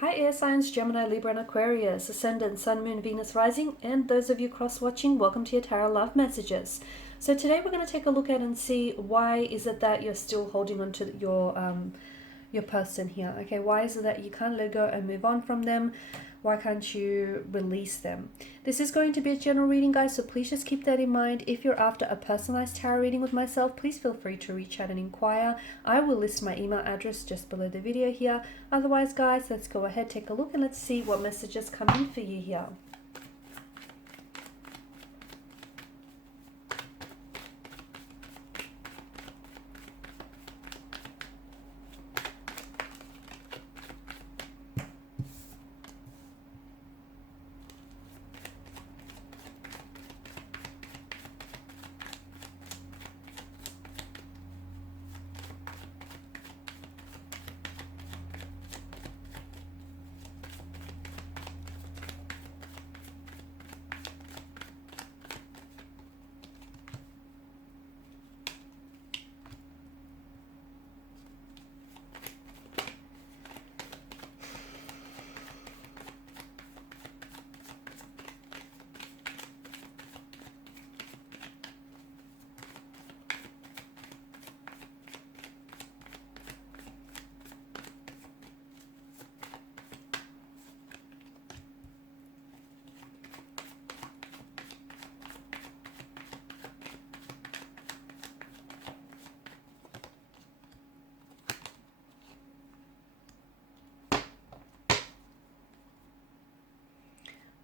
Hi air signs, Gemini, Libra and Aquarius, Ascendant, Sun, Moon, Venus, Rising, and those of you cross-watching, welcome to your Tarot Love Messages. So today we're going to take a look at and see why is it that you're still holding on to your person here. Okay, why is it that you can't let go and move on from them? Why can't you release them? This is going to be a general reading, guys, so please just keep that in mind. If you're after a personalized tarot reading with myself, please feel free to reach out and inquire. I will list my email address just below the video here. Otherwise, guys, let's go ahead, take a look, and let's see what messages come in for you here.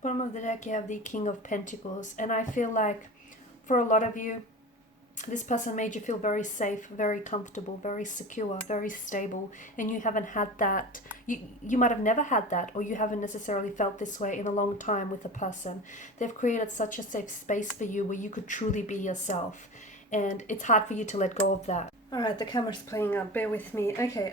Bottom of the deck, you have the King of Pentacles, and I feel like for a lot of you, this person made you feel very safe, very comfortable, very secure, very stable, and you haven't had that. You might have never had that, or you haven't necessarily felt this way in a long time with a person. They've created such a safe space for you where you could truly be yourself, and it's hard for you to let go of that. All right, the camera's playing up. Bear with me. Okay,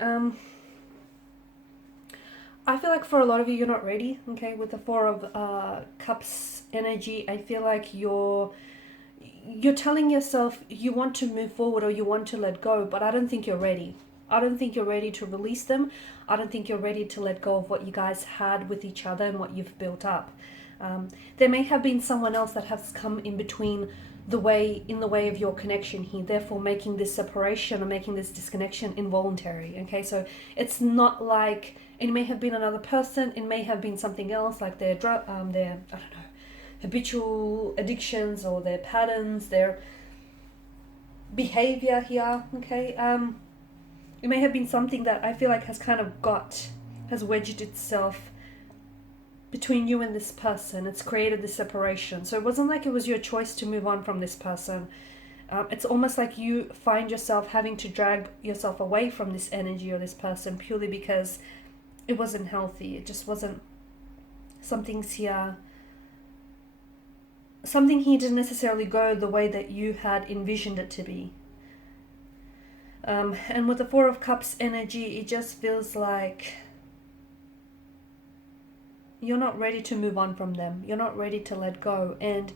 I feel like for a lot of you, you're not ready, okay? With the Four of Cups energy, I feel like you're telling yourself you want to move forward or you want to let go, but I don't think you're ready. I don't think you're ready to release them. I don't think you're ready to let go of what you guys had with each other and what you've built up. There may have been someone else that has come in between in the way of your connection here, therefore making this separation or making this disconnection involuntary. Okay, so it's not like it may have been another person, it may have been something else, like their I don't know, habitual addictions or their patterns, their behavior here. Okay, it may have been something that I feel like has wedged itself between you and this person. It's created this separation. So it wasn't like it was your choice to move on from this person. It's almost like you find yourself having to drag yourself away from this energy or this person purely because it wasn't healthy. It just wasn't, something here didn't necessarily go the way that you had envisioned it to be. And with the Four of Cups energy, it just feels like you're not ready to move on from them. You're not ready to let go. And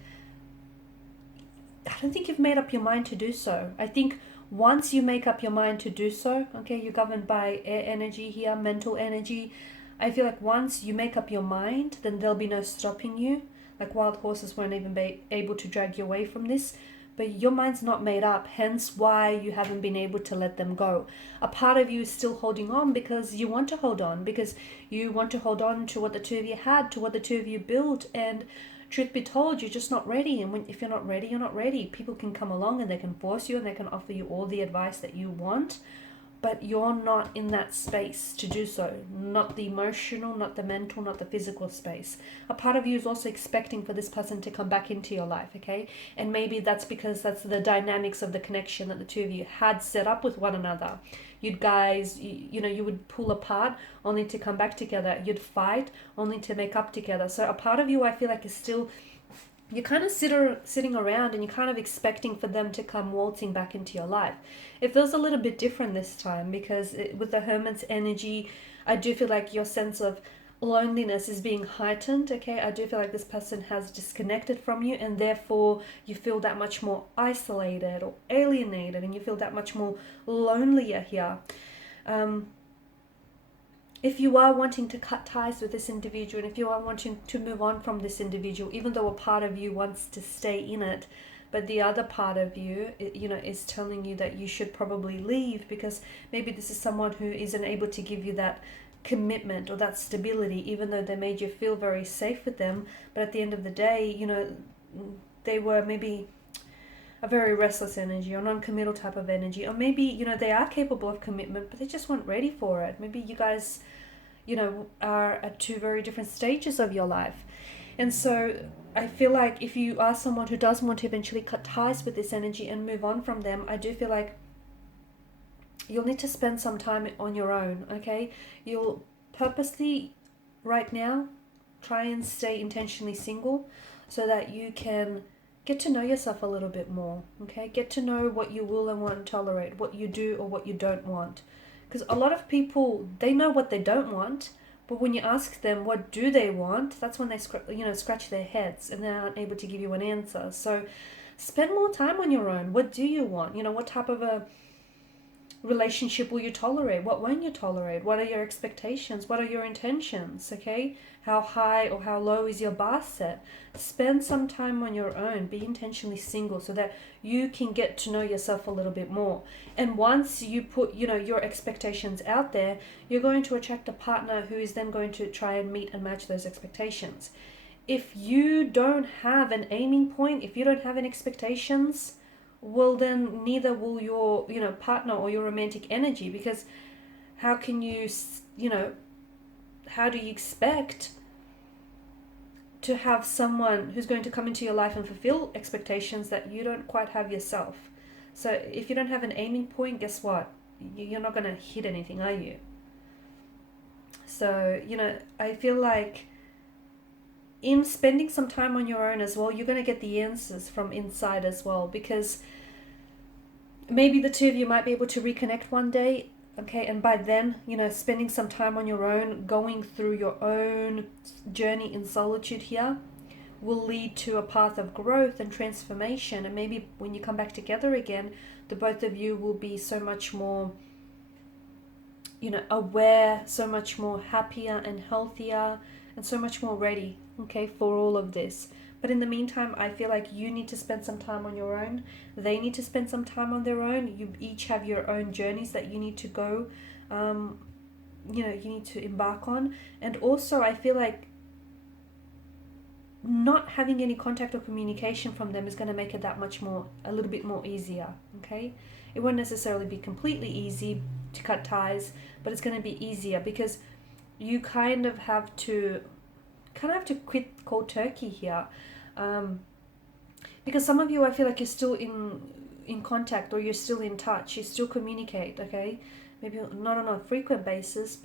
I don't think you've made up your mind to do so. I think once you make up your mind to do so, okay, you're governed by air energy here, mental energy. I feel like once you make up your mind, then there'll be no stopping you. Like wild horses won't even be able to drag you away from this. But your mind's not made up, hence why you haven't been able to let them go. A part of you is still holding on because you want to hold on, because you want to hold on to what the two of you had, to what the two of you built, and truth be told, you're just not ready. And if you're not ready, you're not ready. People can come along and they can force you and they can offer you all the advice that you want, but you're not in that space to do so. Not the emotional, not the mental, not the physical space. A part of you is also expecting for this person to come back into your life, okay? And maybe that's because that's the dynamics of the connection that the two of you had set up with one another. You'd guys, you would pull apart only to come back together. You'd fight only to make up together. So a part of you, I feel like, is still, you're kind of sitting around and you're kind of expecting for them to come waltzing back into your life. It feels a little bit different this time because with the Hermit's energy, I do feel like your sense of loneliness is being heightened. Okay, I do feel like this person has disconnected from you, and therefore you feel that much more isolated or alienated, and you feel that much more lonelier here. if you are wanting to cut ties with this individual, and if you are wanting to move on from this individual, even though a part of you wants to stay in it, but the other part of you, is telling you that you should probably leave, because maybe this is someone who isn't able to give you that commitment or that stability, even though they made you feel very safe with them. But at the end of the day, they were maybe a very restless energy or non-committal type of energy, or maybe they are capable of commitment, but they just weren't ready for it. Maybe you guys are at two very different stages of your life. And so I feel like if you are someone who does want to eventually cut ties with this energy and move on from them, I do feel like you'll need to spend some time on your own. Okay, you'll purposely right now try and stay intentionally single, so that you can get to know yourself a little bit more. Okay, get to know what you will and won't tolerate, what you do or what you don't want. Because a lot of people, they know what they don't want, but when you ask them what do they want, that's when they scratch their heads and they aren't able to give you an answer. So spend more time on your own. What do you want? What type of a relationship will you tolerate? What won't you tolerate? What are your expectations? What are your intentions? Okay, how high or how low is your bar set? Spend some time on your own. Be intentionally single, so that you can get to know yourself a little bit more. And once you put your expectations out there, you're going to attract a partner who is then going to try and meet and match those expectations. If you don't have an aiming point, if you don't have any expectations, well, then neither will your partner or your romantic energy, because how can you how do you expect to have someone who's going to come into your life and fulfill expectations that you don't quite have yourself? So if you don't have an aiming point, guess what? You're not going to hit anything, are you? So I feel like in spending some time on your own as well, you're going to get the answers from inside as well, because maybe the two of you might be able to reconnect one day. Okay, and by then, spending some time on your own, going through your own journey in solitude here, will lead to a path of growth and transformation. And maybe when you come back together again, the both of you will be so much more aware, so much more happier and healthier, and so much more ready, okay, for all of this. But in the meantime, I feel like you need to spend some time on your own. They need to spend some time on their own. You each have your own journeys that you need to go, you need to embark on. And also, I feel like not having any contact or communication from them is going to make it a little bit more easier, okay? It won't necessarily be completely easy to cut ties, but it's going to be easier, because you kind of have to quit cold turkey here, because some of you, I feel like you're still in contact, or you're still in touch, you still communicate, okay? Maybe not on a frequent basis,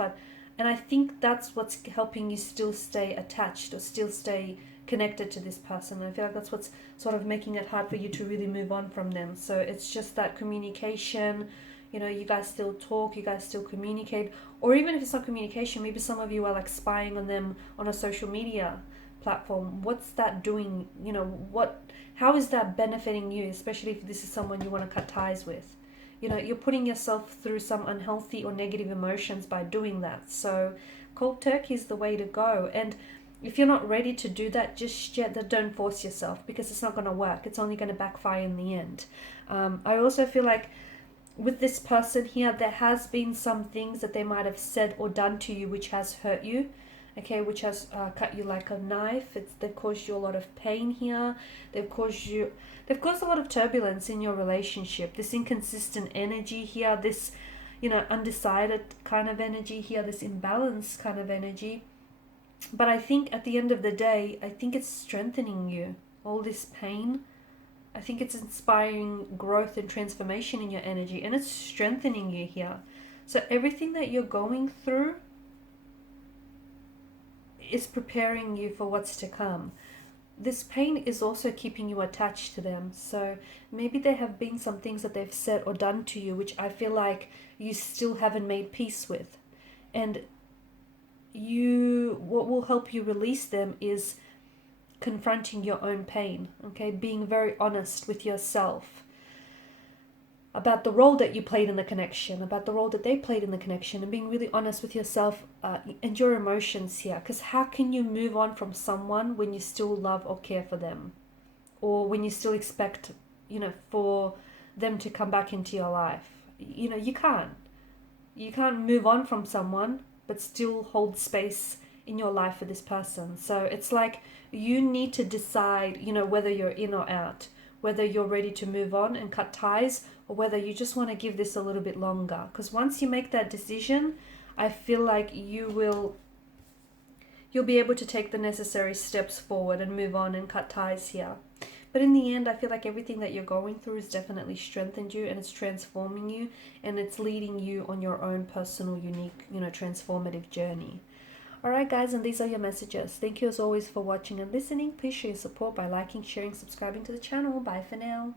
and I think that's what's helping you still stay attached or still stay connected to this person. I feel like that's what's sort of making it hard for you to really move on from them. So it's just that communication, you guys still talk, you guys still communicate, or even if it's not communication, maybe some of you are like spying on them on a social media platform. What's that doing? How is that benefiting you, especially if this is someone you want to cut ties with? You're putting yourself through some unhealthy or negative emotions by doing that. So cold turkey is the way to go. And if you're not ready to do that just yet, then don't force yourself, because it's not going to work. It's only going to backfire in the end. I also feel like with this person here, there has been some things that they might have said or done to you which has hurt you, okay, which has cut you like a knife. They've caused you a lot of pain here. They've caused a lot of turbulence in your relationship. This inconsistent energy here, this undecided kind of energy here, this imbalanced kind of energy. But I think at the end of the day, I think it's strengthening you. All this pain, I think it's inspiring growth and transformation in your energy, and it's strengthening you here. So everything that you're going through is preparing you for what's to come. This pain is also keeping you attached to them. So maybe there have been some things that they've said or done to you which I feel like you still haven't made peace with. And what will help you release them is confronting your own pain, okay? Being very honest with yourself. about the role that you played in the connection, about the role that they played in the connection, and being really honest with yourself and your emotions here. Because how can you move on from someone when you still love or care for them, or when you still expect, you know, for them to come back into your life? You know, you can't move on from someone but still hold space in your life for this person. So it's like you need to decide, you know, whether you're in or out, whether you're ready to move on and cut ties, or whether you just want to give this a little bit longer. Because once you make that decision, I feel like you'll be able to take the necessary steps forward and move on and cut ties here. But in the end, I feel like everything that you're going through has definitely strengthened you, and it's transforming you, and it's leading you on your own personal, unique, you know, transformative journey. Alright guys, and these are your messages. Thank you as always for watching and listening. Please show your support by liking, sharing, subscribing to the channel. Bye for now.